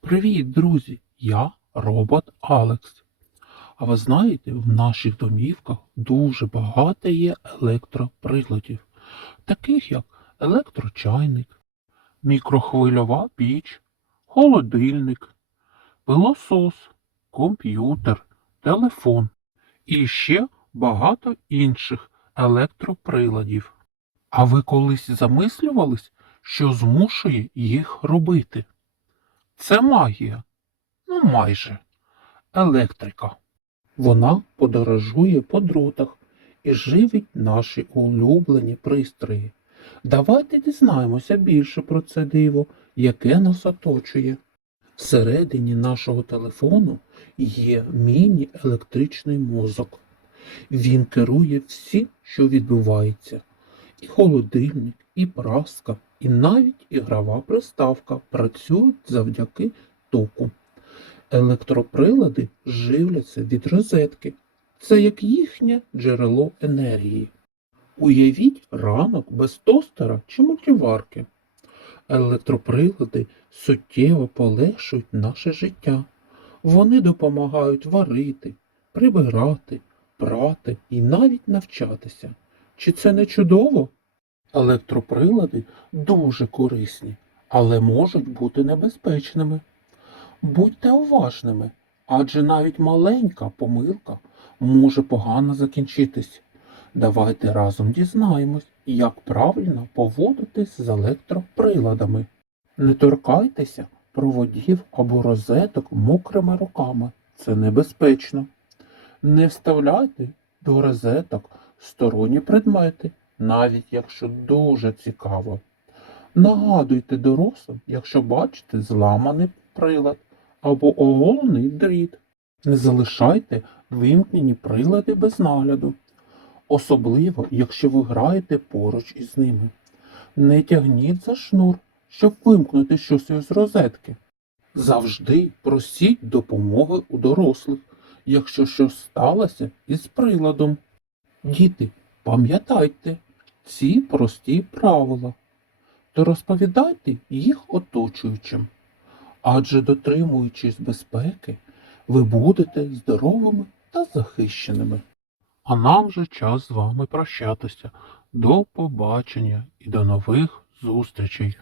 Привіт, друзі! Я робот Алекс. А ви знаєте, в наших домівках дуже багато є електроприладів, таких як електрочайник, мікрохвильова піч, холодильник, пилосос, комп'ютер, телефон і ще багато інших електроприладів. А ви колись замислювались, що змушує їх робити? Це магія. Ну, майже. Електрика. Вона подорожує по дротах і живить наші улюблені пристрої. Давайте дізнаємося більше про це диво, яке нас оточує. Всередині нашого телефону є міні-електричний мозок. Він керує всім, що відбувається. І холодильник, і праска, і навіть ігрова приставка працюють завдяки току. Електроприлади живляться від розетки. Це як їхнє джерело енергії. Уявіть ранок без тостера чи мультиварки. Електроприлади суттєво полегшують наше життя. Вони допомагають варити, прибирати, прати і навіть навчатися. Чи це не чудово? Електроприлади дуже корисні, але можуть бути небезпечними. Будьте уважними, адже навіть маленька помилка може погано закінчитись. Давайте разом дізнаємось, як правильно поводитись з електроприладами. Не торкайтеся проводів або розеток мокрими руками. Це небезпечно. Не вставляйте до розеток сторонні предмети, навіть якщо дуже цікаво. Нагадуйте дорослим, якщо бачите зламаний прилад або оголений дріт. Не залишайте вимкнені прилади без нагляду, особливо, якщо ви граєте поруч із ними. Не тягніть за шнур, щоб вимкнути щось із розетки. Завжди просіть допомоги у дорослих, якщо щось сталося із приладом. Діти, пам'ятайте ці прості правила, та розповідайте їх оточуючим. Адже дотримуючись безпеки, ви будете здоровими та захищеними. А нам же час з вами прощатися. До побачення і до нових зустрічей.